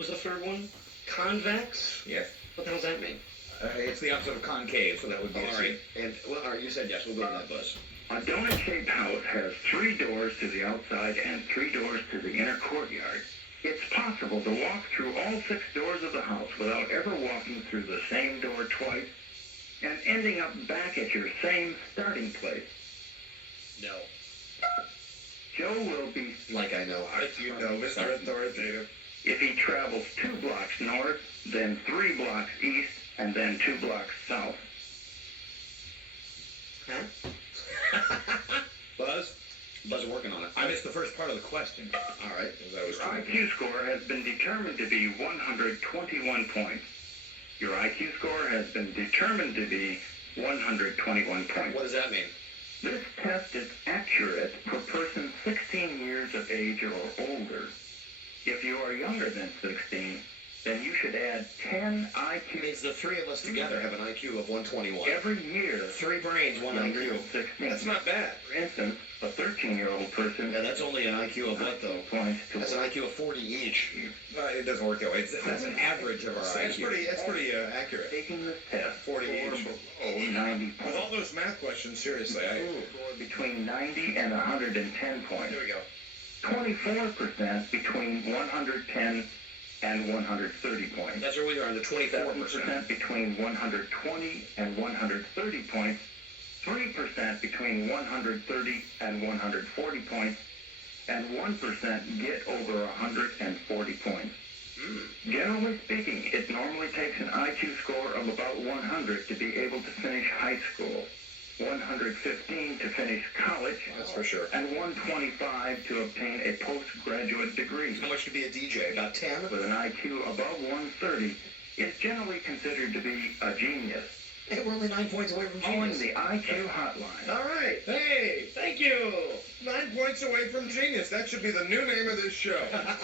was the third one? Convex? Yes. What the hell does that mean? It's the opposite of concave, so that would be All a right. C. And, well, all right, you said yes. We'll go to that, Buzz. A donut-shaped house has 3 doors to the outside and 3 doors to the inner courtyard. It's possible to walk through all 6 doors of the house without ever walking through the same door twice and ending up back at your same starting place. No. Joe will be... Like I know. You know, Mr. Authoritative. If he travels 2 blocks north, then 3 blocks east, and then 2 blocks south. Huh? Buzz, Buzz is working on it. I missed the first part of the question. All right. As I was Your trying IQ score has been determined to be 121 points. Your IQ score has been determined to be 121 points. What does that mean? This test is accurate for persons 16 years of age or older. If you are younger than 16, then you should add 10 It IQ means the three of us together have an IQ of 121. every year. 3 brains, 1 younger IQ. than 16. That's not bad. For instance, a 13-year-old person Yeah, that's only an IQ of what, though? points to That's an IQ of 40 each. It doesn't work that way. That's an average of our IQ. That's pretty accurate. taking this test 40 score each. below 90 With points. all those math questions, seriously, Score between 90 and 110 points. Here we go. 24% between 110 and 130 points. That's where we are in the 24%. 7% between 120 and 130 points. 3% between 130 and 140 points. And 1% get over 140 points. Generally speaking, it normally takes an IQ score of about 100 to be able to finish high school, 115 to finish college, That's for sure. and 125 to obtain a postgraduate degree. How much to be a DJ? About 10? With an IQ above 130 is generally considered to be a genius. Hey, we're only 9 points away from Calling genius. the IQ hotline. All right. Hey, Thank you. 9 points away from genius. That should be the new name of this show.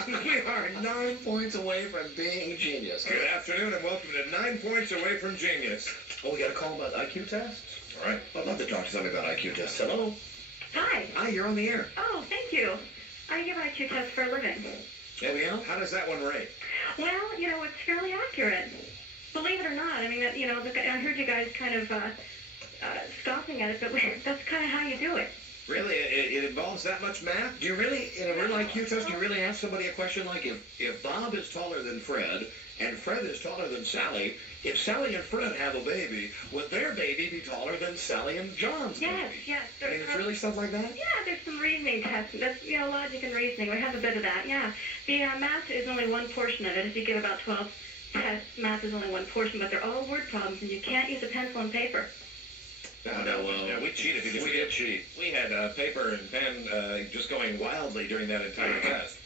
We are 9 points away from being genius. Good afternoon and welcome to 9 points away from genius. Oh, we got a call about IQ tests? All right. I'd love to talk to somebody about IQ tests. Hello? Hi. Hi, you're on the air. Oh, thank you. I give IQ tests for a living. Oh, yeah? How does that one rate? Well, it's fairly accurate. Believe it or not. I mean, I heard you guys kind of scoffing at it, but that's kind of how you do it. Really? It involves that much math? Do you really, in a real IQ test, do you really ask somebody a question like, if Bob is taller than Fred, and Fred is taller than Sally, if Sally and Fred have a baby, would their baby be taller than Sally and John's Yes, baby? yes. I mean, it's really stuff like that? Yeah, there's some reasoning tests. That's, logic and reasoning. We have a bit of that, yeah. The math is only one portion of it. If you give about 12 tests, math is only one portion, but they're all word problems, and you can't use a pencil and paper. Yeah, we cheated because we did cheat. We had paper and pen just going wildly during that entire test.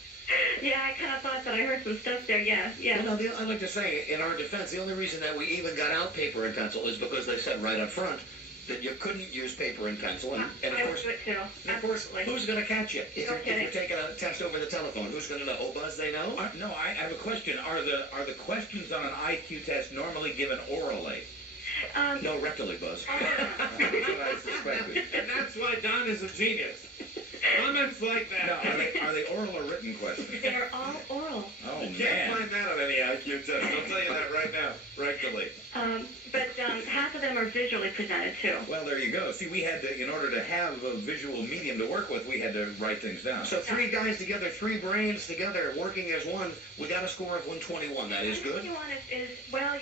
Yeah, I kind of thought that. I heard some stuff there, yeah. Well, no, I'd like to say, in our defense, the only reason that we even got out paper and pencil is because they said right up front that you couldn't use paper and pencil, and I of would course, do it too. and of course, Absolutely. who's going to catch you? If Okay. you're taking a test over the telephone, who's going to know? Oh, Buzz, they know? No, I have a question. Are the questions on an IQ test normally given orally? No, rectally, Buzz. That's what I suspected. And that's why Don is a genius. Comments like that. Now, are they oral or written questions? They're all oral. Oh, You can't find that on any IQ test. I'll tell you that right now. Rectally. But half of them are visually presented too. Well, there you go. See, we had to, in order to have a visual medium to work with, we had to write things down. So 3 guys together, 3 brains together, working as one, we got a score of 121. That is good. 121 is well,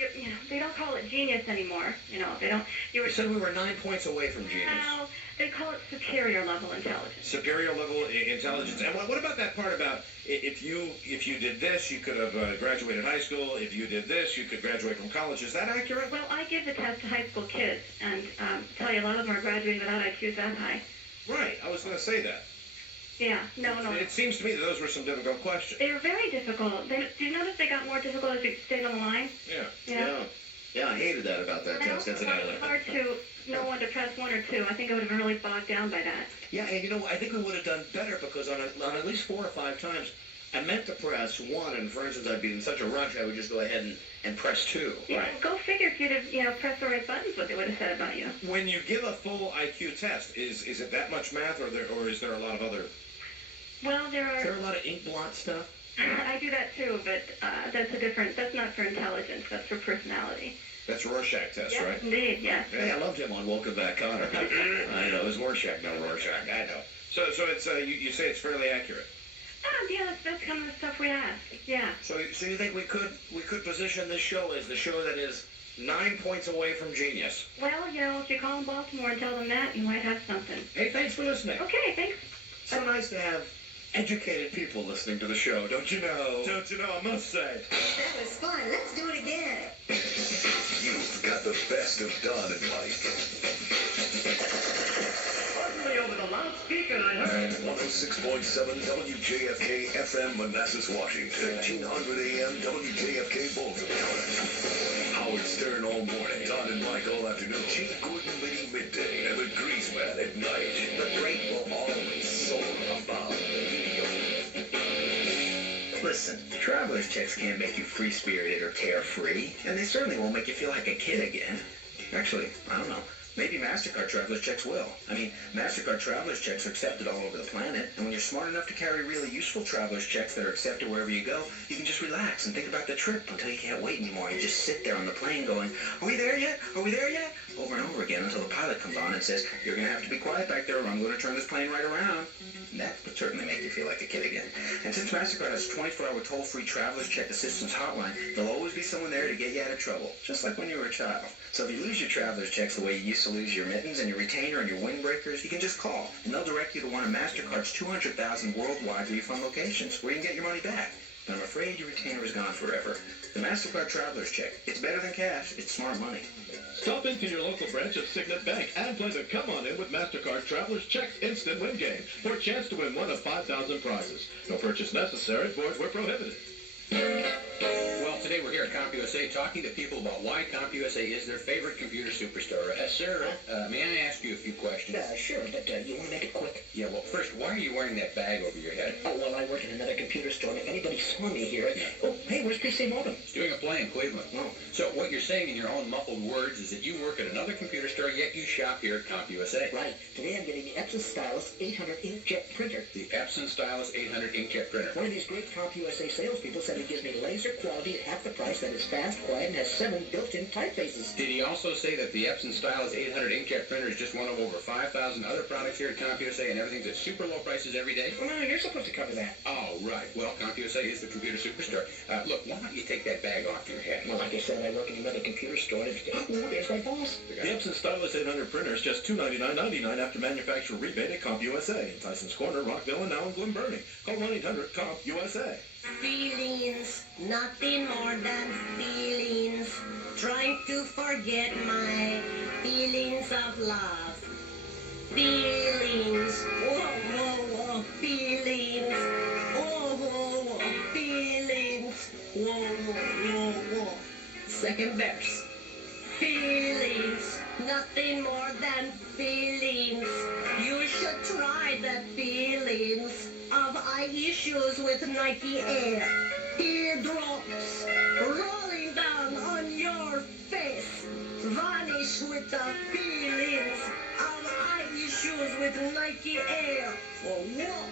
they don't call it genius anymore. They don't. You You said we were 9 points away from genius. Well, they call it superior level intelligence. Superior level intelligence. And what about that part about if you did this, you could have graduated high school. If you did this, you could graduate from college. Is that accurate? Well, I give the test to high school kids, and tell you a lot of them are graduating without IQs that high. Right. I was going to say that. Yeah, no. It seems to me that those were some difficult questions. They were very difficult. Do you notice they got more difficult as you stayed on the line? Yeah. Yeah, I hated that about that test. It's Incidentally. hard to know when to press 1 or 2. I think I would have been really bogged down by that. Yeah, and I think we would have done better because on at least 4 or 5 times, I meant to press 1, and for instance, I'd be in such a rush, I would just go ahead and press 2. Yeah, go figure if you'd have pressed the right buttons, what they would have said about you. When you give a full IQ test, is it that much math, or is there a lot of other? Well, there Is there are. a lot of ink blot stuff? I do that too, but that's not for intelligence, that's for personality. That's Rorschach test, Yes, right? indeed, yes. Hey, I loved him on Welcome Back, Connor. I know, it was Rorschach, no Rorschach, I know. So it's you say it's fairly accurate. Yeah, that's kind of the stuff we ask, yeah. So you think we could position this show as the show that is 9 points away from genius? Well, if you call in Baltimore and tell them that, you might have something. Hey, thanks for listening. Okay, thanks. So nice to have educated people listening to the show, don't you know? Don't you know, I must say. That was fun. Let's do it again. You've got the best of Don and Mike. Suddenly over the loudspeaker, I heard 106.7 WJFK FM Manassas, Washington. 1300 AM WJFK Baltimore. Howard Stern all morning. Don and Mike all afternoon. Chief Gordon Liddy midday. And the Grease Man at night. The great will always soar above the mediocre. Listen, traveler's checks can't make you free-spirited or carefree, and they certainly won't make you feel like a kid again. Actually, I don't know. Maybe MasterCard traveler's checks will. I mean, MasterCard traveler's checks are accepted all over the planet, and when you're smart enough to carry really useful traveler's checks that are accepted wherever you go, you can just relax and think about the trip until you can't wait anymore. You just sit there on the plane going, "Are we there yet? Are we there yet?" Over and over again until the pilot comes on and says, "You're going to have to be quiet back there or I'm going to turn this plane right around." And that would certainly make you feel like a kid again. And since MasterCard has a 24-hour toll-free traveler's check assistance hotline, there'll always be someone there to get you out of trouble, just like when you were a child. So if you lose your traveler's checks the way you used to lose your mittens and your retainer and your windbreakers, you can just call, and they'll direct you to one of MasterCard's 200,000 worldwide refund locations where you can get your money back. But I'm afraid your retainer is gone forever. The MasterCard traveler's check. It's better than cash. It's smart money. Stop into your local branch of Signet Bank and play the Come On In with MasterCard Traveler's Checks Instant Win game for a chance to win one of 5,000 prizes. No purchase necessary. Void where prohibited. Well, today we're here at CompUSA talking to people about why CompUSA is their favorite computer superstore. Sir, may I ask you a few questions? Sure, but you want to make it quick? Yeah, well, first, why are you wearing that bag over your head? Oh, well, I work in another computer store, and if anybody saw me here... Oh, hey, where's PC Modem? He's doing a play in Cleveland. Oh. So what you're saying in your own muffled words is that you work at another computer store, yet you shop here at CompUSA. Right. Today I'm getting the Epson Stylus 800 inkjet printer. The Epson Stylus 800 inkjet printer. One of these great CompUSA salespeople said it gives me laser quality at half the price, that is fast, quiet, and has 7 built-in typefaces. Did he also say that the Epson Stylus 800 inkjet printer is just one of over 5,000 other products here at CompUSA and everything's at super low prices every day? Well, no, you're supposed to cover that. Oh, right. Well, CompUSA is the computer superstore. Look, why don't you take that bag off your head? Well, like I said, I work in another computer store, and there's my boss. The Epson Stylus 800 printer is just $299.99 after manufacturer rebate at CompUSA in Tyson's Corner, Rockville, and now in Glen Burnie. Call 1-800-COMP-USA. Feelings, nothing more than feelings. Trying to forget my feelings of love. Feelings, whoa, whoa, whoa, feelings. Whoa, whoa, whoa, feelings. Whoa, whoa, whoa, whoa. Second verse. Feelings, nothing more than feelings. You should try the feelings of eye issues with Nike Air. Teardrops rolling down on your face. Vanish with the feelings of eye issues with Nike Air. For what?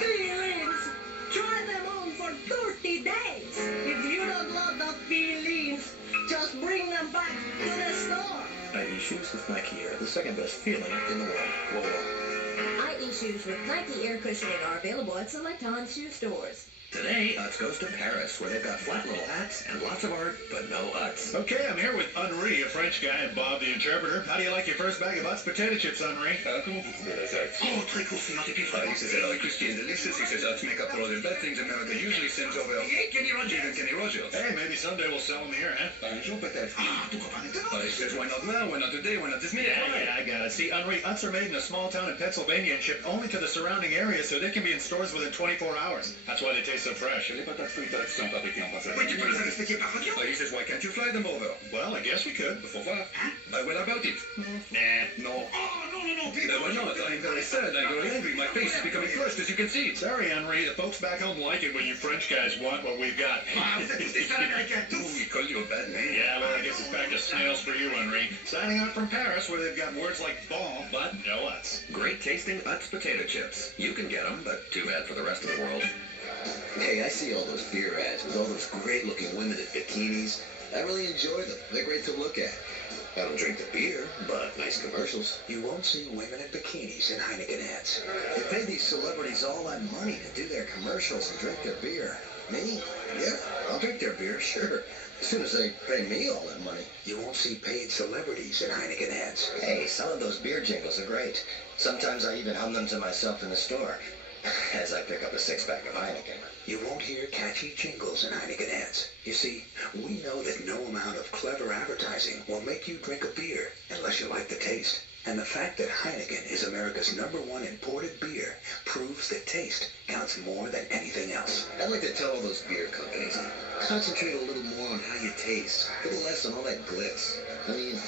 Feelings. Try them on for 30 days. If you don't love the feelings, just bring them back to the store. Eye issues with Nike Air, the second best feeling in the world. Whoa, whoa. Eye issues with Nike Air cushioning are available at select On shoe stores. Today, Utz goes to Paris, where they've got flat little hats and lots of art, but no Utz. Okay, I'm here with Henri, a French guy, and Bob, the interpreter. How do you like your first bag of Utz potato chips, Henri? Comment vous trouvez les Utz? Oh, très croustillant et puis frais. He says they're crispy and delicious. He says Utz make up for all the bad things America usually sends over. Hey, Kenny Rogers. Even Kenny Rogers. Hey, maybe someday we'll sell them here, huh? Un jour peut-être. Ah, tu comprends maintenant? He says, why not now? Why not today? Why not this minute? Yeah, I got it. See, Henri, Utz are made in a small town in Pennsylvania and shipped only to the surrounding area, so they can be in stores within 24 hours. That's why they taste so fresh. Wait, you put us on expliquer par radio? He says, why can't you fly them over? Well, I guess we could. Faut voir. But what about it? Nah. No. Oh, no, why not? I'm very sad. I'm very angry. My face is becoming flushed, as you can see. Sorry, Henri. The folks back home like it when you French guys want what we've got. We call you a bad name. Yeah, well, I guess it's back to snails for you, Henri. Signing out from Paris, where they've got words like ball, but no Utz. Great tasting Utz potato chips. You can get them, but too bad for the rest of the world. Hey, I see all those beer ads with all those great-looking women in bikinis. I really enjoy them. They're great to look at. I don't drink the beer, but nice commercials. You won't see women in bikinis in Heineken ads. You pay these celebrities all that money to do their commercials and drink their beer. Me? Yeah, I'll drink their beer, sure. As soon as they pay me all that money. You won't see paid celebrities in Heineken ads. Hey, some of those beer jingles are great. Sometimes I even hum them to myself in the store as I pick up a six-pack of Heineken. You won't hear catchy jingles in Heineken ads. You see, we know that no amount of clever advertising will make you drink a beer unless you like the taste. And the fact that Heineken is America's #1 imported beer proves that taste counts more than anything else. I'd like to tell all those beer companies, concentrate a little more on how you taste, a little less on all that glitz. I mean,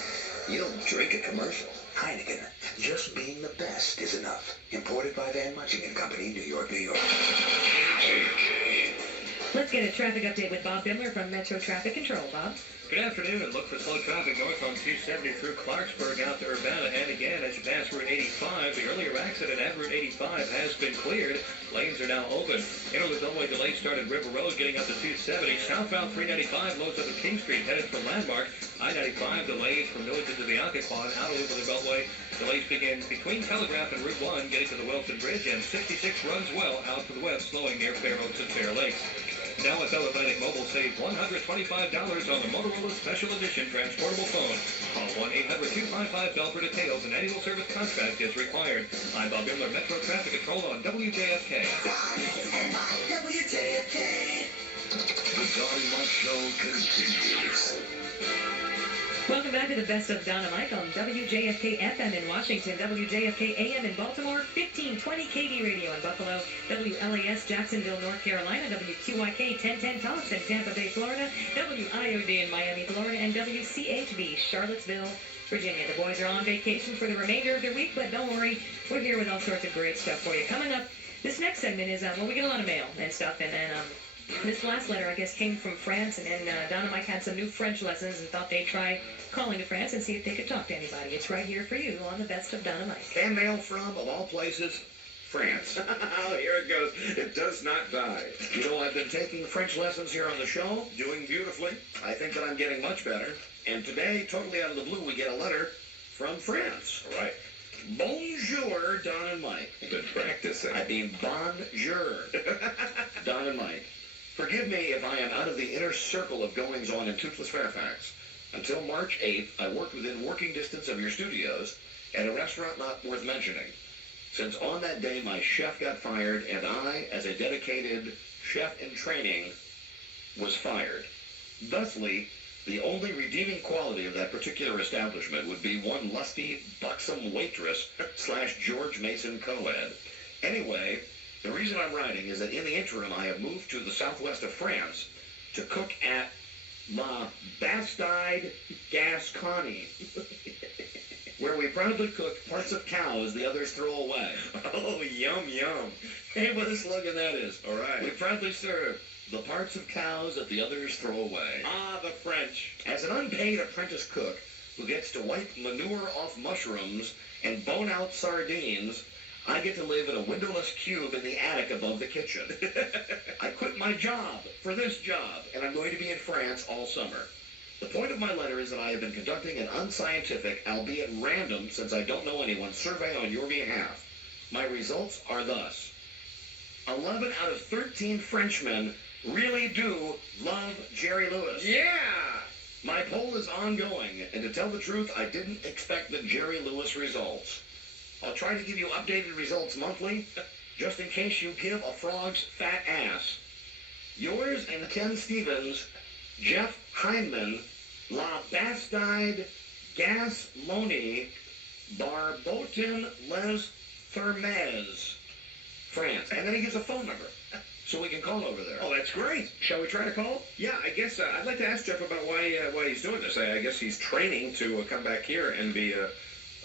you don't drink a commercial. Heineken, just being the best is enough. Imported by Van Munching and Company, New York, New York. Let's get a traffic update with Bob Bimler from Metro Traffic Control. Bob? Good afternoon. Look for slow traffic north on 270 through Clarksburg out to Urbana. And again, as you pass Route 85, the earlier accident at Route 85 has been cleared. Lanes are now open. Interloop Beltway delay started River Road getting up to 270. Southbound 395 loads up at King Street headed for Landmark. I-95 delays from Newington to the Occoquan. Outer loop of the Beltway. Delays begin between Telegraph and Route 1 getting to the Wilson Bridge. And 66 runs well out to the west, slowing near Fair Oaks and Fair Lakes. Now with Bell Atlantic Mobile, save $125 on the Motorola Special Edition transportable phone. Call 1-800-255-BELL for details. An annual service contract is required. I'm Bob Bimler, Metro Traffic Control on WJFK. WJFK. The Don and Mike Show continues. Welcome back to the Best of Don and Mike on WJFK FM in Washington, WJFK AM in Baltimore, 1520 KD Radio in Buffalo, WLAS Jacksonville, North Carolina, WQYK 1010 Talks in Tampa Bay, Florida, WIOD in Miami, Florida, and WCHB Charlottesville, Virginia. The boys are on vacation for the remainder of their week, but don't worry, we're here with all sorts of great stuff for you. Coming up, this next segment is, well, we get a lot of mail and stuff, and this last letter, I guess, came from France, and then Don and Mike had some new French lessons and thought they'd try calling to France and see if they could talk to anybody. It's right here for you on the Best of Don and Mike. Fan mail from, of all places, France. Oh, here it goes. It does not die. You know, I've been taking French lessons here on the show, doing beautifully. I think that I'm getting much better. And today, totally out of the blue, we get a letter from France. All right. Bonjour, Don and Mike. Been practicing. I mean, bonjour, Don and Mike. Forgive me if I am out of the inner circle of goings-on in Toothless Fairfax. Until March 8th, I worked within working distance of your studios at a restaurant not worth mentioning. Since on that day my chef got fired and I, as a dedicated chef in training, was fired. Thusly, the only redeeming quality of that particular establishment would be one lusty, buxom waitress / George Mason co-ed. Anyway, the reason I'm writing is that in the interim I have moved to the southwest of France to cook at La Bastide Gascogne, where we proudly cook parts of cows the others throw away. Oh, yum, yum. Hey, what a slogan that is. All right. We proudly serve the parts of cows that the others throw away. Ah, the French. As an unpaid apprentice cook who gets to wipe manure off mushrooms and bone out sardines, I get to live in a windowless cube in the attic above the kitchen. I quit my job for this job, and I'm going to be in France all summer. The point of my letter is that I have been conducting an unscientific, albeit random, since I don't know anyone, survey on your behalf. My results are thus. 11 out of 13 Frenchmen really do love Jerry Lewis. Yeah! My poll is ongoing, and to tell the truth, I didn't expect the Jerry Lewis results. I'll try to give you updated results monthly, just in case you give a frog's fat ass. Yours and Ken Stevens, Jeff Heineman, La Bastide Gascogne, Barbotin Les Thermes, France. And then he gives a phone number, so we can call over there. Oh, that's great. Shall we try to call? Yeah, I guess I'd like to ask Jeff about why he's doing this. I guess he's training to come back here and be a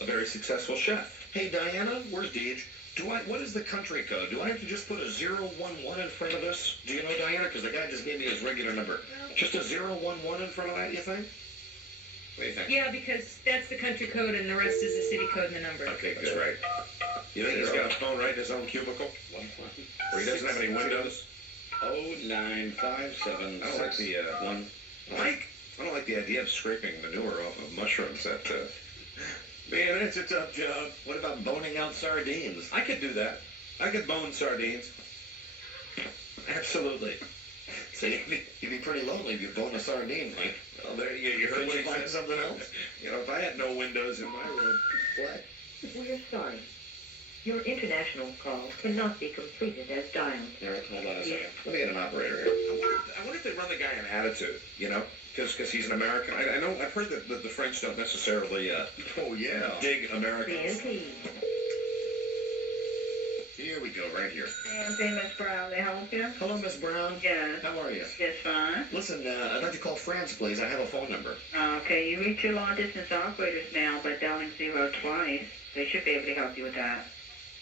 very successful chef. Hey, Diana, where's Deej? What is the country code? Do I have to just put a 011 in front of this? Do you know, Diana? Because the guy just gave me his regular number. Just a 011 in front of that, you think? What do you think? Yeah, because that's the country code and the rest is the city code and the number. Okay, that's right. You think he's got a phone right in his own cubicle? Where he doesn't have any windows? 0957 I don't like the, Mike? I don't like the idea of scraping manure off of mushrooms. That, man, it's a tough job. What about boning out sardines? I could do that. I could bone sardines. Absolutely. So you'd be pretty lonely if you bone a sardine, Mike. Well, there you heard Couldn't what you he find said. something else? You know, if I had no windows in my room. What? We're sorry. Your international call cannot be completed as dialed. All right, hold on a second. Let me get an operator here. I wonder if they run the guy an attitude, you know? Because he's an American. I know, I've heard that the French don't necessarily Oh, yeah. dig Americans. Here we go, right here. Okay, Miss Brown, they help you? Hello, Miss Brown. Yes. How are you? Just fine. Listen, I'd like to call France, please. I have a phone number. Okay, you reach your long-distance operators now by dialing 0 twice. They should be able to help you with that.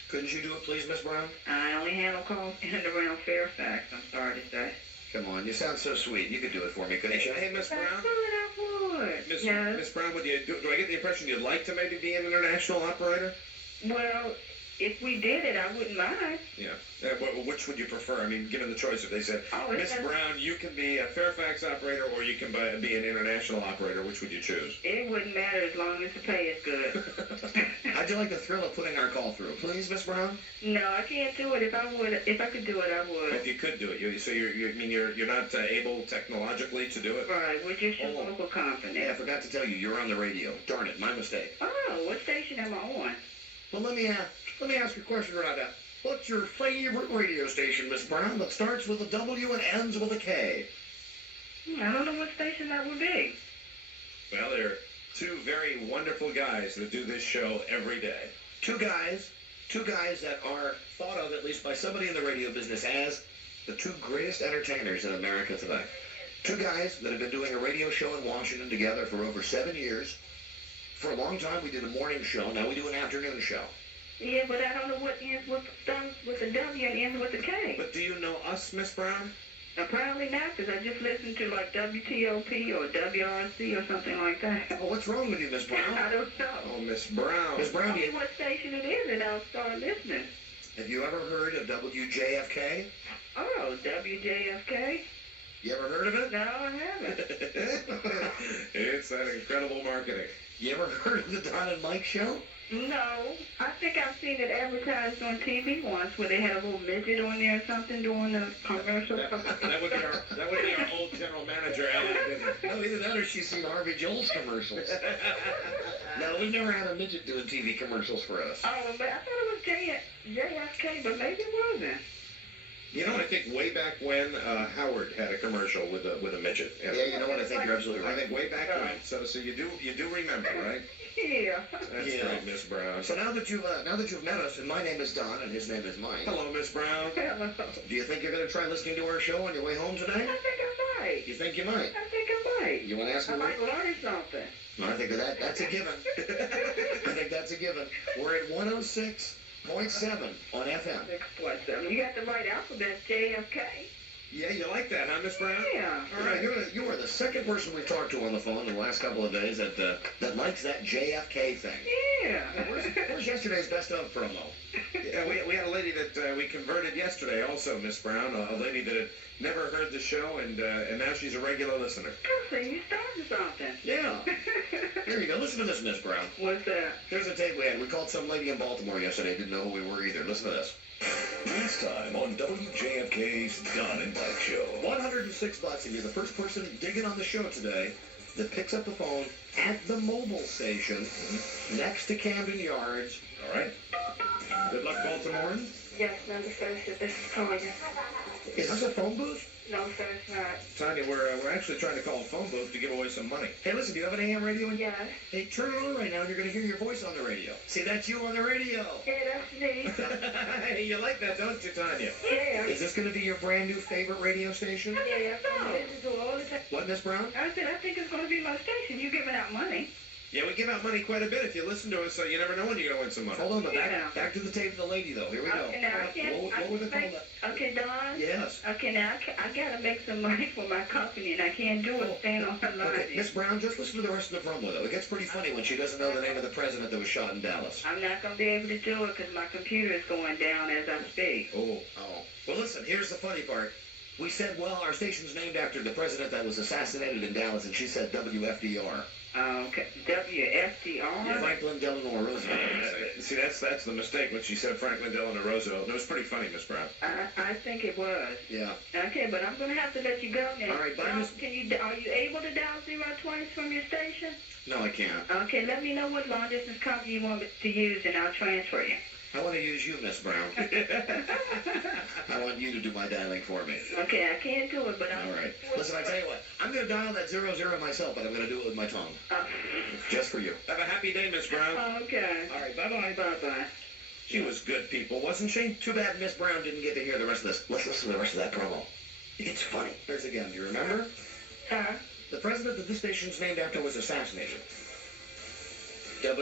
Couldn't you do it, please, Miss Brown? I only handle calls in and around Fairfax, I'm sorry to say. Come on, you sound so sweet. You could do it for me, couldn't you? Hey, Miss Brown. I would. Miss Yes. Miss Brown, do I get the impression you'd like to maybe be an international operator? Well, if we did it, I wouldn't mind. Yeah. Which would you prefer? I mean, given the choice, if they said, Oh, Miss it's- Brown, you can be a Fairfax operator or you can be an international operator, which would you choose? It wouldn't matter as long as the pay is good. How'd you like the thrill of putting our call through? Please, Miss Brown? No, I can't do it. If I could do it, I would. If you could do it, you're not able technologically to do it? Right, we're just your local company. Hey, I forgot to tell you, you're on the radio. Darn it, my mistake. Oh, what station am I on? Well, let me ask you a question right now. What's your favorite radio station, Miss Brown, that starts with a W and ends with a K? I don't know what station that would be. Well, there are two very wonderful guys that do this show every day. Two guys that are thought of, at least by somebody in the radio business, as the two greatest entertainers in America today. Two guys that have been doing a radio show in Washington together for over 7 years. For a long time, we did a morning show. Now we do an afternoon show. Yeah, but I don't know what ends with starts with a W and ends with a K. But do you know us, Miss Brown? Apparently not, because I just listened to like WTOP or WRC or something like that. Oh, what's wrong with you, Miss Brown? I don't know. Oh, Miss Brown. Miss Brown, Tell me what station it is and I'll start listening. have you ever heard of WJFK? Oh, WJFK? You ever heard of it? No, I haven't. It's that incredible marketing. You ever heard of the Don and Mike show? No, I think I've seen it advertised on TV once where they had a little midget on there or something doing the commercial. That would be our old general manager, Alan. No, either that or she's seen Harvey Joel's commercials. No, we've never had a midget doing TV commercials for us. Oh, but I thought it was JFK, but maybe it wasn't. You know, I think way back when Howard had a commercial with a midget. Yeah, you know what? I think you're absolutely I right. think way back when. So you do remember, right? Yeah. That's great, Miss Brown. So now that you've met us, and my name is Don, and his name is Mike. Hello, Miss Brown. Hello. Do you think you're going to try listening to our show on your way home I today? think I might. You think you might? I think I might. You want to ask me? I might learn something. No, I think that's a given. I think that's a given. We're at 106.7 on FM. 6.7. You got the right alphabet, JFK. Yeah, you like that, huh, Miss Brown? Yeah. All right, you are the second person we've talked to on the phone in the last couple of days that likes that JFK thing. Yeah. Where's yesterday's best of promo? Yeah, we had a lady that we converted yesterday also, Miss Brown, a lady that had never heard the show, and now she's a regular listener. So you started something. Yeah. Here you go. Listen to this, Miss Brown. What's that? Here's a tape we had. We called some lady in Baltimore yesterday. Didn't know who we were either. Listen to this. Last time on WJFK's Don and Mike Show. $106, and you're the first person digging on the show today that picks up the phone at the mobile station next to Camden Yards. All right. Good luck, Baltimoreans. Yes, no, the service is calling you. Is this a phone booth? No, sir, it's not. Tanya, we're actually trying to call a phone booth to give away some money. Hey, listen, do you have an AM radio? Yes. Hey, turn it on right now, and you're going to hear your voice on the radio. See, that's you on the radio. Yeah, that's me. Hey, you like that, don't you, Tanya? Yeah. Is this going to be your brand new favorite radio station? Yeah, I listen to all the time. What, Miss Brown? I said, I think it's going to be my station. You giving out money. Yeah, we give out money quite a bit. If you listen to us, so you never know when you're going to win some money. Hold on, but Yeah. back to the tape of the lady, though. Here we go. Okay, now I can't. What would they call that? Okay, Don. Yes. Okay, now I gotta make some money for my company, and I can't do it staying on the line. Okay, Miss Brown, just listen to the rest of the promo, though. It gets pretty funny when she doesn't know the name of the president that was shot in Dallas. I'm not gonna be able to do it because my computer is going down as I speak. Oh. Well, listen, here's the funny part. We said, well, our station's named after the president that was assassinated in Dallas, and she said WFDR. Okay, WFDR? Franklin Delano Roosevelt. See, that's the mistake when she said Franklin Delano Roosevelt. It was pretty funny, Miss Brown. I think it was. Yeah. Okay, but I'm going to have to let you go now. All right, bye, Miss. Are you able to dial 0 twice from your station? No, I can't. Okay, let me know what long distance company you want me to use, and I'll transfer you. I want to use you, Miss Brown. I want you to do my dialing for me. Okay, I can't do it, but All right. Listen, I tell you what. I'm going to dial that 00 myself, but I'm going to do it with my tongue. Just for you. Have a happy day, Miss Brown. Okay. All right, bye-bye. Bye-bye. She was good people, wasn't she? Too bad Miss Brown didn't get to hear the rest of this. Let's listen to the rest of that promo. It's funny. Here's again. Do you remember? Huh? The president that this station's named after was assassinated. Oh,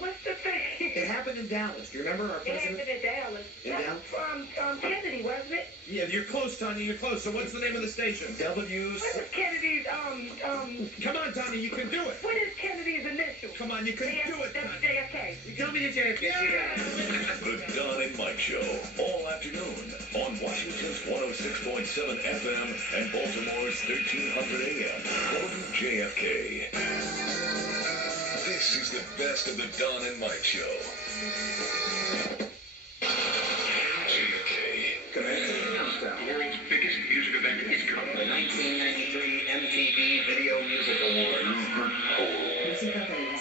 what's the thing? It happened in Dallas. Do you remember our It president? happened in Dallas. In Dallas? From Kennedy, wasn't it? Yeah, you're close, Tanya. You're close. So what's the name of the station? What was Kennedy's, Come on, Tanya. You can do it. what is Kennedy's initial? Come on, you can do it, Tanya. JFK. WJFK. The Don and Mike Show, all afternoon on Washington's 106.7 FM and Baltimore's 1300 AM. WJFK. This is the best of the Don and Mike Show. JFK. Commencing countdown. The world's biggest music event is coming. The 1993 MTV Video Music Awards.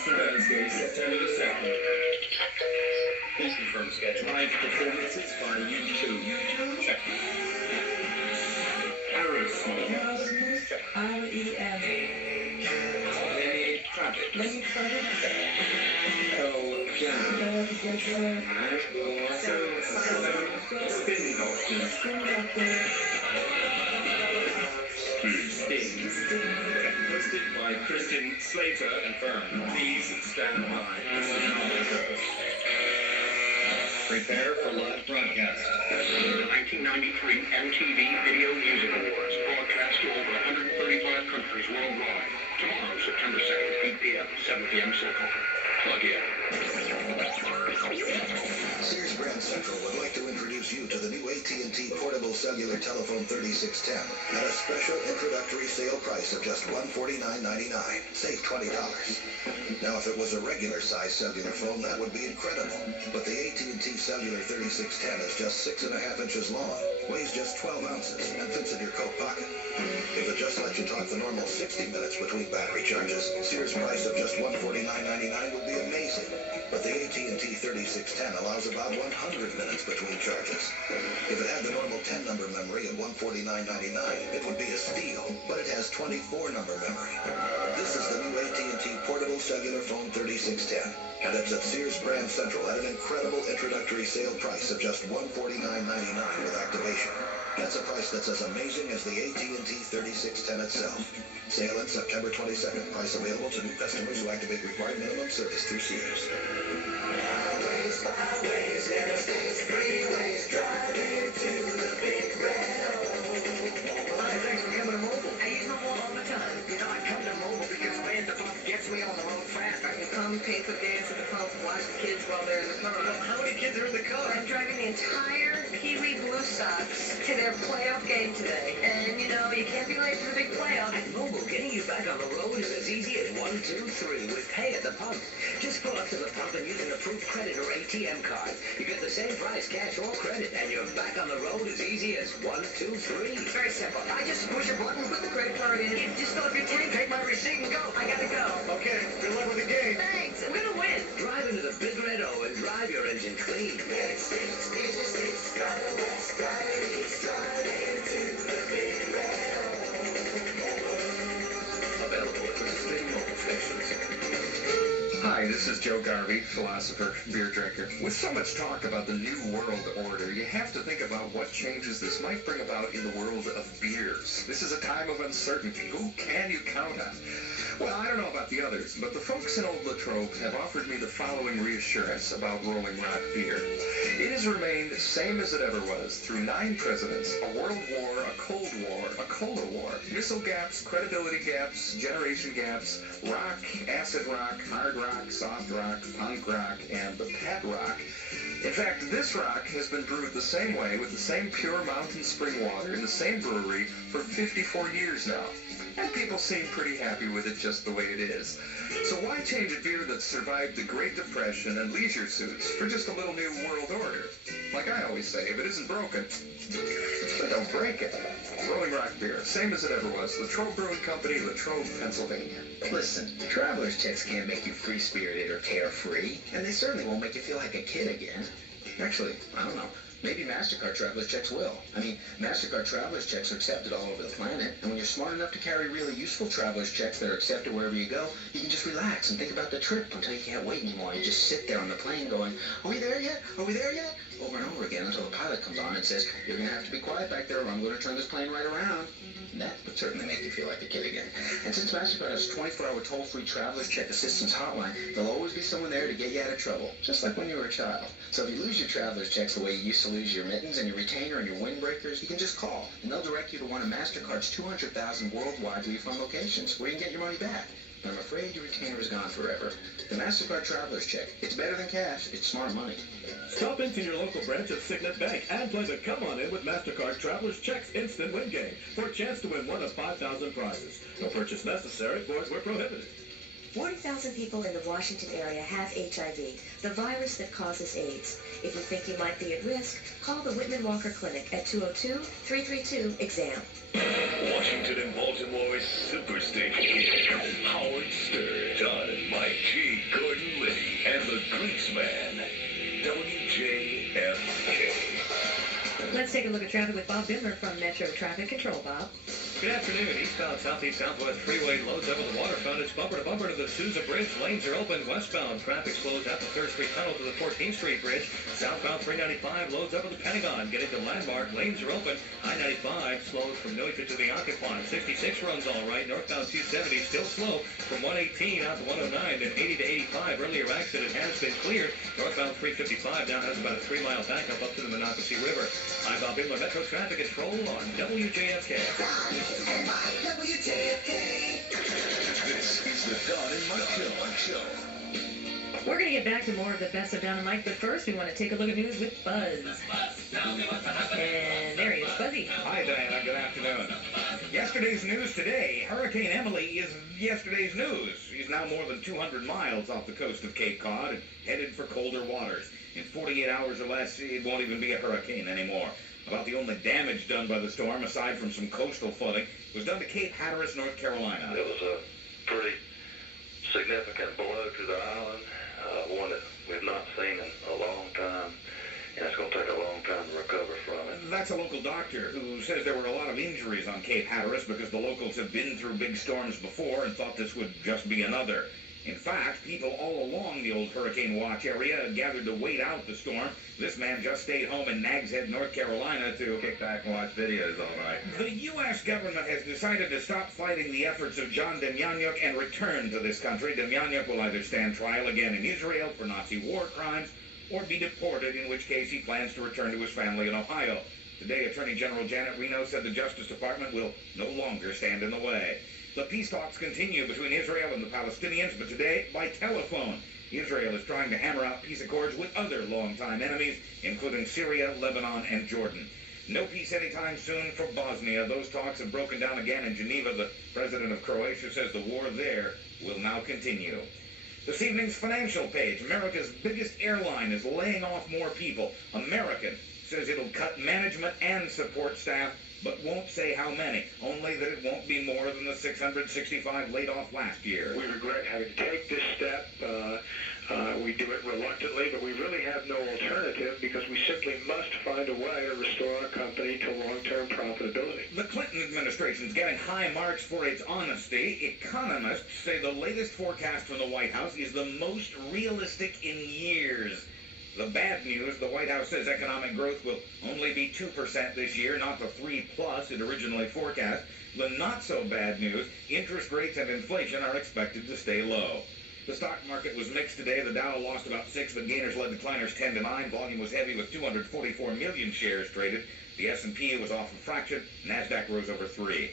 Wednesday, September the 2nd. Please confirm schedule. Live performances by U2. Check. Aerosmith. Check. R-E-M. Lenny Kravitz. Lenny Kravitz. Pearl Jam. Spin Doctors. Sting. Hosted by Kristen Slater and Fern. Please stand by. Prepare for live broadcast. The 1993 MTV Video Music Awards broadcast to over 135 countries worldwide. Tomorrow, September 2nd, 8 p.m., 7 p.m. Central. Plug in. Sears Grand Central would like to introduce you to the new AT&T Portable Cellular Telephone 3610 at a special introductory sale price of just $149.99. Save $20. Now, if it was a regular size cellular phone, that would be incredible. But the AT&T Cellular 3610 is just 6.5 inches long, weighs just 12 ounces, and fits in your coat pocket. If it just lets you talk the normal 60 minutes between battery charges, Sears' price of just $149.99 would be amazing. But the AT&T 3610 allows about 100 minutes between charges. If it had the normal 10-number memory at $149.99, it would be a steal, but it has 24-number memory. This is the new AT&T Portable Cellular Phone 3610, and it's at Sears Grand Central at an incredible introductory sale price of just $149.99 with activation. That's a price that's as amazing as the AT&T 3610 itself. Sale in September 22nd. Price available to new customers who activate required minimum service through Sears. Highways, byways, interstates, freeways, driving to the big red O. Hi, thanks for coming to Mobile. I use Mobile all the time. You know, I come to Mobile because man, the pump gets me on the road fast. I can come, pay for gas at the pump, watch the kids while they're in the car. Well, how many kids are in the car? I'm driving the entire Pee Wee Blue Sox to their playoff game today. And, you know, you can't be late for the big playoff. At Mobile, getting you back on the road is as easy as 1, 2, 3 with pay at the pump. Just pull up to the pump and use an approved credit or ATM card. You get the same price, cash or credit, and you're back on the road as easy as 1, 2, 3. It's very simple. I just push a button, put the credit card in, just fill up your tank, take my receipt, and go. I gotta go. Okay, good luck with the game. Thanks. I'm gonna win. Drive into the Big Red O and drive your engine clean. Available at participating mobile stations. Hi, this is Joe Garvey, philosopher, beer drinker. With so much talk about the New World Order, you have to think about what changes this might bring about in the world of beers. This is a time of uncertainty. Who can you count on? Well, I don't know about the others, but the folks in Old Latrobe have offered me the following reassurance about Rolling Rock beer. It has remained same as it ever was through 9 presidents, a world war, a cold war, a cola war, missile gaps, credibility gaps, generation gaps, rock, acid rock, hard rock, soft rock, punk rock, and the pet rock. In fact, this rock has been brewed the same way with the same pure mountain spring water in the same brewery for 54 years now. And people seem pretty happy with it just the way it is. So why change a beer that's survived the Great Depression and leisure suits for just a little new world order? Like I always say, if it isn't broken, then don't break it. Rolling Rock beer, same as it ever was. Latrobe Brewing Company, Latrobe, Pennsylvania. Listen, traveler's checks can't make you free-spirited or carefree, and they certainly won't make you feel like a kid again. Actually, I don't know. Maybe MasterCard traveler's checks will. I mean, MasterCard traveler's checks are accepted all over the planet, and when you're smart enough to carry really useful traveler's checks that are accepted wherever you go, you can just relax and think about the trip until you can't wait anymore. You just sit there on the plane going, are we there yet? Are we there yet? Over and over again until the pilot comes on and says, you're going to have to be quiet back there or I'm going to turn this plane right around. And that would certainly make you feel like a kid again. And since MasterCard has a 24-hour toll-free traveler's check assistance hotline, there'll always be someone there to get you out of trouble, just like when you were a child. So if you lose your traveler's checks the way you used to lose your mittens and your retainer and your windbreakers, you can just call, and they'll direct you to one of MasterCard's 200,000 worldwide refund locations where you can get your money back. But I'm afraid your retainer is gone forever. The MasterCard Traveler's Check. It's better than cash. It's smart money. Stop into your local branch of Signet Bank and play the Come On In with MasterCard Traveler's Checks Instant Win game for a chance to win one of 5,000 prizes. No purchase necessary. Voids were prohibited. 40,000 people in the Washington area have HIV, the virus that causes AIDS. If you think you might be at risk, call the Whitman Walker Clinic at 202-332-EXAM. Washington and Baltimore's superstation. Howard Stern, John and Mike, G. Gordon Liddy, and the Grease Man. WJFK. Let's take a look at traffic with Bob Bimler from Metro Traffic Control. Bob. Good afternoon. Eastbound Southeast Southwest Freeway loads over the waterfront. It's bumper to bumper to the Sousa Bridge. Lanes are open. Westbound traffic slows out the 3rd Street Tunnel to the 14th Street Bridge. Southbound 395 loads over the Pentagon. Getting to Landmark. Lanes are open. I-95 slows from Newington to the Occoquan. 66 runs all right. Northbound 270 still slow from 118 out to 109. Then 80 to 85. Earlier accident has been cleared. Northbound 355 now has about a 3-mile backup up to the Monocacy River. I'm Bob Bimler, Metro Traffic Control on WJFK. WJFK. This is the Don and Mike Show. We're going to get back to more of the best of Don and Mike, but first we want to take a look at news with Buzz. And there he is, Buzzy. Hi, Diana. Good afternoon. Yesterday's news today. Hurricane Emily is yesterday's news. She's now more than 200 miles off the coast of Cape Cod and headed for colder waters. In 48 hours or less, it won't even be a hurricane anymore. About the only damage done by the storm, aside from some coastal flooding, was done to Cape Hatteras, North Carolina. It was a pretty significant blow to the island, one that we've not seen in a long time, and it's going to take a long time to recover from it. That's a local doctor who says there were a lot of injuries on Cape Hatteras because the locals have been through big storms before and thought this would just be another. In fact, people all along the old hurricane watch area gathered to wait out the storm. This man just stayed home in Nags Head, North Carolina to kick back and watch videos all night. The U.S. government has decided to stop fighting the efforts of John Demjanjuk and return to this country. Demjanjuk will either stand trial again in Israel for Nazi war crimes or be deported, in which case he plans to return to his family in Ohio. Today, Attorney General Janet Reno said the Justice Department will no longer stand in the way. The peace talks continue between Israel and the Palestinians, but today by telephone. Israel is trying to hammer out peace accords with other longtime enemies, including Syria, Lebanon, and Jordan. No peace anytime soon for Bosnia. Those talks have broken down again in Geneva. The president of Croatia says the war there will now continue. This evening's financial page. America's biggest airline is laying off more people. American says it'll cut management and support staff, but won't say how many, only that it won't be more than the 665 laid off last year. We regret having to take this step. We do it reluctantly, but we really have no alternative because we simply must find a way to restore our company to long-term profitability. The Clinton administration's getting high marks for its honesty. Economists say the latest forecast from the White House is the most realistic in years. The bad news, the White House says economic growth will only be 2% this year, not the 3+ it originally forecast. The not-so-bad news, interest rates and inflation are expected to stay low. The stock market was mixed today. The Dow lost about 6, but gainers led decliners 10-9. Volume was heavy with 244 million shares traded. The S&P was off a fraction. NASDAQ rose over 3.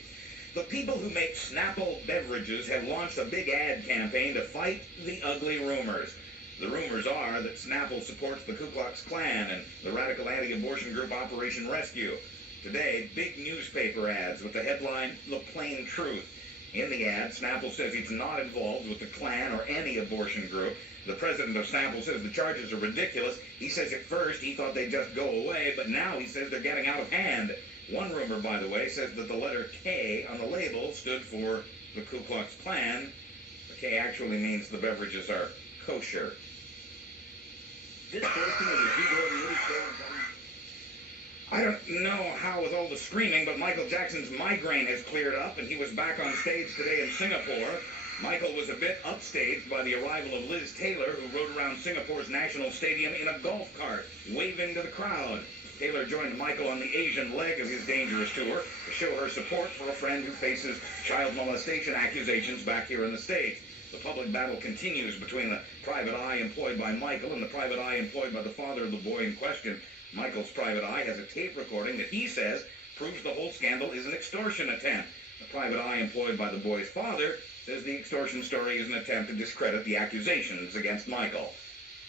The people who make Snapple beverages have launched a big ad campaign to fight the ugly rumors. The rumors are that Snapple supports the Ku Klux Klan and the radical anti-abortion group Operation Rescue. Today, big newspaper ads with the headline, "The Plain Truth." In the ad, Snapple says he's not involved with the Klan or any abortion group. The president of Snapple says the charges are ridiculous. He says at first he thought they'd just go away, but now he says they're getting out of hand. One rumor, by the way, says that the letter K on the label stood for the Ku Klux Klan. The K actually means the beverages are kosher. This portion of the G-Go I don't know how with all the screaming, but Michael Jackson's migraine has cleared up, and he was back on stage today in Singapore. Michael was a bit upstaged by the arrival of Liz Taylor, who rode around Singapore's National Stadium in a golf cart, waving to the crowd. Taylor joined Michael on the Asian leg of his dangerous tour to show her support for a friend who faces child molestation accusations back here in the States. The public battle continues between the private eye employed by Michael and the private eye employed by the father of the boy in question. Michael's private eye has a tape recording that he says proves the whole scandal is an extortion attempt. The private eye employed by the boy's father says the extortion story is an attempt to discredit the accusations against Michael.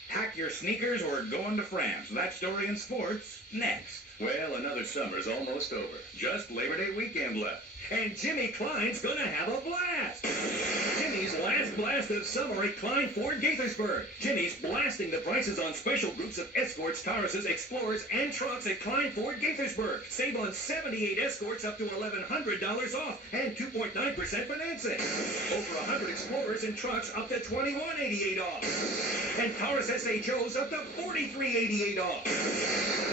Pack your sneakers, we're going to France. That story in sports, next. Well, another summer's almost over. Just Labor Day weekend left. And Jimmy Klein's gonna have a blast! Jimmy's last blast of summer at Klein Ford Gaithersburg. Jimmy's blasting the prices on special groups of Escorts, Tauruses, Explorers, and trucks at Klein Ford Gaithersburg. Save on 78 Escorts up to $1,100 off and 2.9% financing. Over 100 Explorers and trucks up to $2,188 off. And Taurus SHOs up to $43.88 off.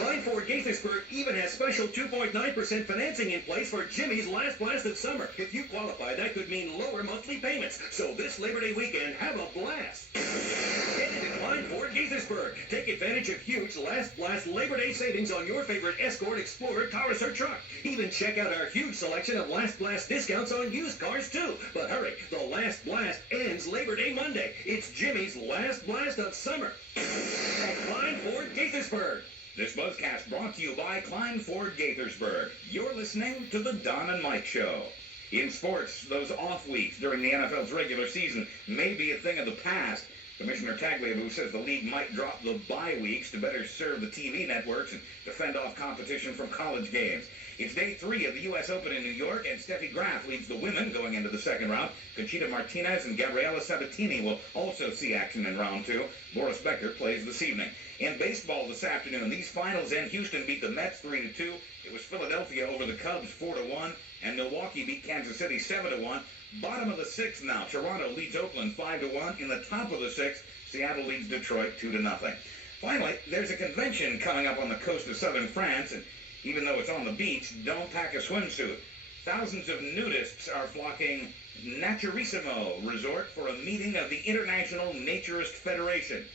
Klein Ford Gaithersburg even has special 2.9% financing in place for Jimmy's last blast of summer. If you qualify, that could mean lower monthly payments. So this Labor Day weekend, have a blast. Get into Klein Ford Gaithersburg. Take advantage of huge last blast Labor Day savings on your favorite Escort, Explorer, Taurus, or truck. Even check out our huge selection of last blast discounts on used cars too. But hurry, the last blast ends Labor Day Monday. It's Jimmy's last blast of summer at Klein Ford Gaithersburg. This Buzzcast brought to you by Klein Ford Gaithersburg. You're listening to the Don and Mike Show. In sports, those off weeks during the NFL's regular season may be a thing of the past. Commissioner Tagliabue says the league might drop the bye weeks to better serve the TV networks and to fend off competition from college games. It's day 3 of the U.S. Open in New York, and Steffi Graf leads the women going into the second round. Conchita Martinez and Gabriela Sabatini will also see action in round 2. Boris Becker plays this evening. In baseball this afternoon, these finals end. Houston beat the Mets 3-2. It was Philadelphia over the Cubs 4-1, and Milwaukee beat Kansas City 7-1. Bottom of the 6th now. Toronto leads Oakland 5-1. In the top of the 6th, Seattle leads Detroit 2-0. Finally, there's a convention coming up on the coast of southern France, and even though it's on the beach, don't pack a swimsuit. Thousands of nudists are flocking Naturissimo Resort for a meeting of the International Naturist Federation.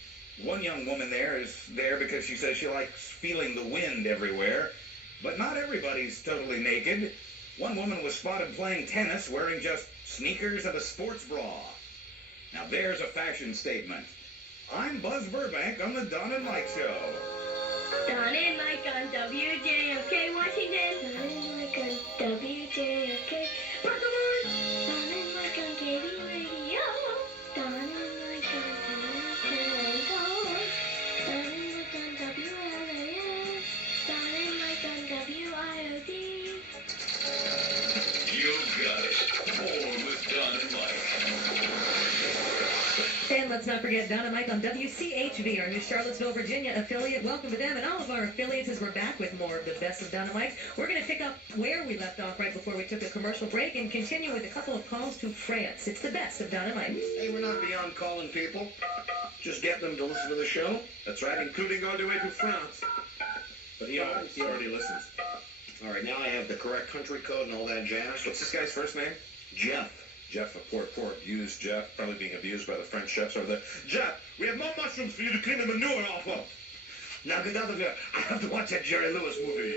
One young woman there is there because she says she likes feeling the wind everywhere. But not everybody's totally naked. One woman was spotted playing tennis wearing just sneakers and a sports bra. Now there's a fashion statement. I'm Buzz Burbank on the Don and Mike Show. Don and Mike on WJFK Washington. Don and Mike on WJFK Baltimore. Don and Mike on KB Radio. Don and Mike on WFK. Don and Mike on WLAS. Don and Mike on WIOD. You got it. More with Don and Mike. And let's not forget Don and Mike on WCHV, our new Charlottesville, Virginia affiliate. Welcome to them and all of our affiliates as we're back with more of the best of Don and Mike. We're going to pick up where we left off right before we took a commercial break and continue with a couple of calls to France. It's the best of Don and Mike. Hey, we're not beyond calling people. Just get them to listen to the show. That's right, including all the way to France. But he already listens. All right, now I have the correct country code and all that jazz. What's this guy's first name? Jeff. Jeff, a poor abused Jeff, probably being abused by the French chefs over there. Jeff, we have more mushrooms for you to clean the manure off of. Now get out of here. I have to watch that Jerry Lewis movie.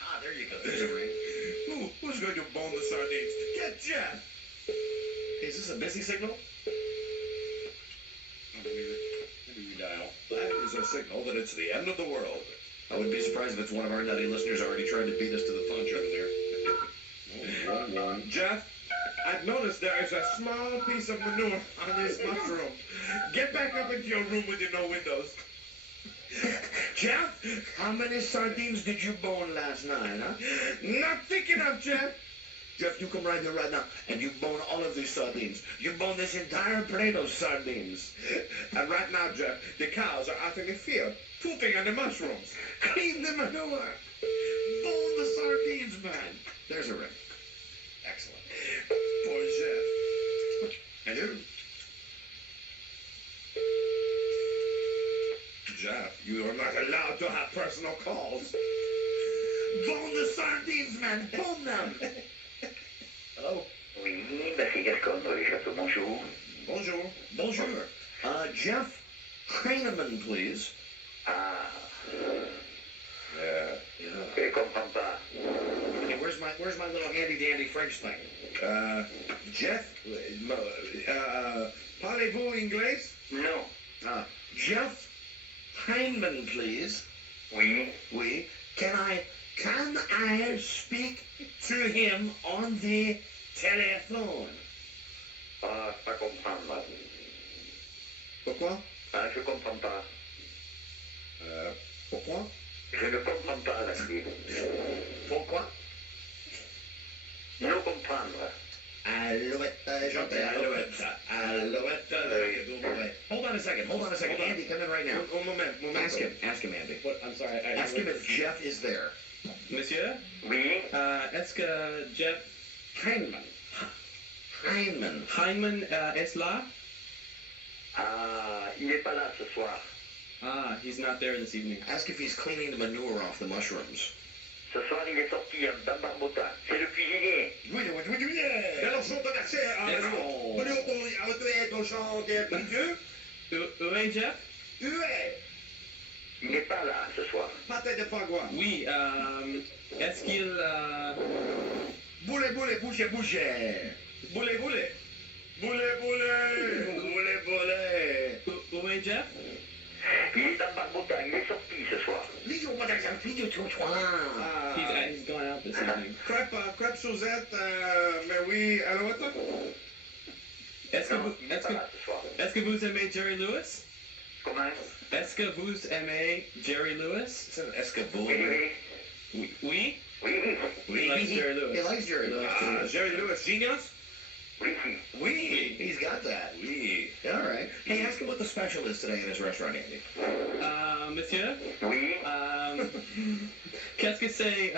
Ah, there you go. There's a ring. Who's going to bone the sardines? Get Jeff! Is this a busy signal? Maybe we dial. That is a signal that it's the end of the world. I wouldn't be surprised if it's one of our nutty listeners already tried to beat us to the punch over there. Jeff, I've noticed there is a small piece of manure on this mushroom. Get back up into your room with your no windows. Jeff, how many sardines did you bone last night, huh? Not thick enough, Jeff. Jeff, you come right here right now, and you bone all of these sardines. You bone this entire plate of sardines. And right now, Jeff, the cows are out in the field, pooping on the mushrooms. Clean the manure. Bone the sardines, man. There's a ring. Excellent. Poor Jeff. Hello? Jeff, you are not allowed to have personal calls. Bone the sardines, man. Bone them. Hello? Oui, Bassi Gascon, dans les châteaux, bonjour. Bonjour. Bonjour. Jeff Heinemann, please. Ah, Yeah. je comprends pas. Hey, where's my little handy-dandy French thing? Jeff, parlez-vous anglais? Non. Jeff Heinemann, please. Oui. Oui. Can I speak to him on the telephone? Ah, pas comprendre. Pourquoi? Ah, je comprends pas. Pourquoi? Je ne comprends pas la vie. Pourquoi? Non comprendre. Alouette, Alouette. Hold on a second. Andy, come in right now. Un moment. Ask him, Andy. What? I'm sorry. Ask him if Jeff is there. Monsieur? Oui. Est-ce que Jeff Heinemann. Heinemann est là? Ah, il n'est pas là ce soir. Ah, he's not there this evening. Ask if he's cleaning the manure off the mushrooms. Ce soir, il est sorti dans Barbotin. C'est le cuisinier. Oui. Alors, son commercial, ton champ de Où est Jeff? Il n'est pas là ce soir. Pâté de pagua. Oui, est-ce qu'il... Boulet, bouger. Boulet. Où est Jeff? Il est dans Barbotin. Il est sorti ce soir. He's going out this evening. Crêpe Suzette, mais oui, Alouette? Est-ce que vous aimez Jerry Lewis? Comment? Est-ce que vous aimez Jerry Lewis? Est-ce que vous... Oui? Oui. He likes Jerry Lewis. He likes Jerry Lewis. Jerry Lewis, genius? Oui. He's got that. Oui. All right. Hey, ask him what the special is today in his restaurant, Andy. Monsieur? Oui. Qu'est-ce que c'est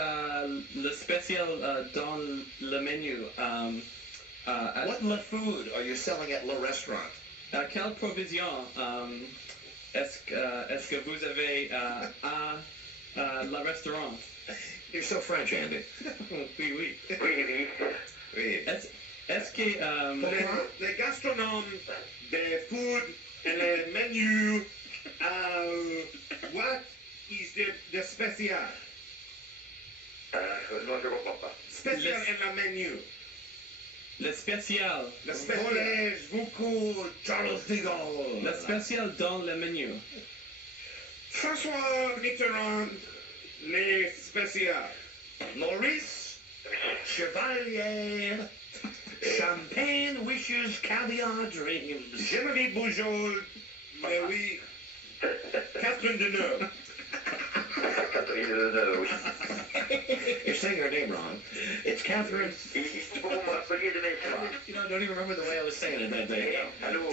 le spécial dans le menu? What le food are you selling at le restaurant? Quelle provision est-ce que vous avez à le restaurant? You're so French, Andy. Oui. Oui. Est-ce que... Les gastronomes, the food and the menu, what is the special? Non, je comprends pas. Special in the menu. Le spécial. Le spécial. Beaucoup, Charles de Gaulle. Le spécial dans le menu. François Mitterrand, les spéciaux. Maurice Chevalier, champagne wishes, caviar dreams. Geneviève Bourgeois, mais oui. Catherine Deneuve. You're saying her name wrong. It's Catherine. You know, I don't even remember the way I was saying it that day. Hello.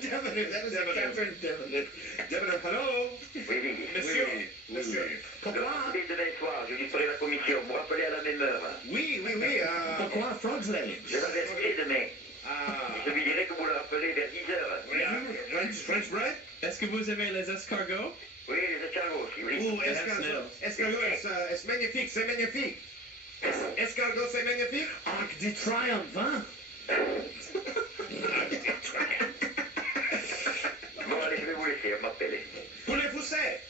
Devenue. That was Catherine Devenue. Hello. Monsieur. Pourquoi? Demain soir, je lui ferai la commission. Vous rappelez à la même heure. Oui. Pourquoi? Frog's Legs. Je l'investirai demain. Je lui dirai que vous le rappelez vers 10h. French bread? Est-ce que vous aimez les escargots? Oui, les escargots aussi, oui. Escargot, c'est magnifique, c'est magnifique. Escargot, c'est magnifique. Arc de Triomphe, hein? Bon, allez, je vais vous laisser, m'appeler. Poulet Fousset.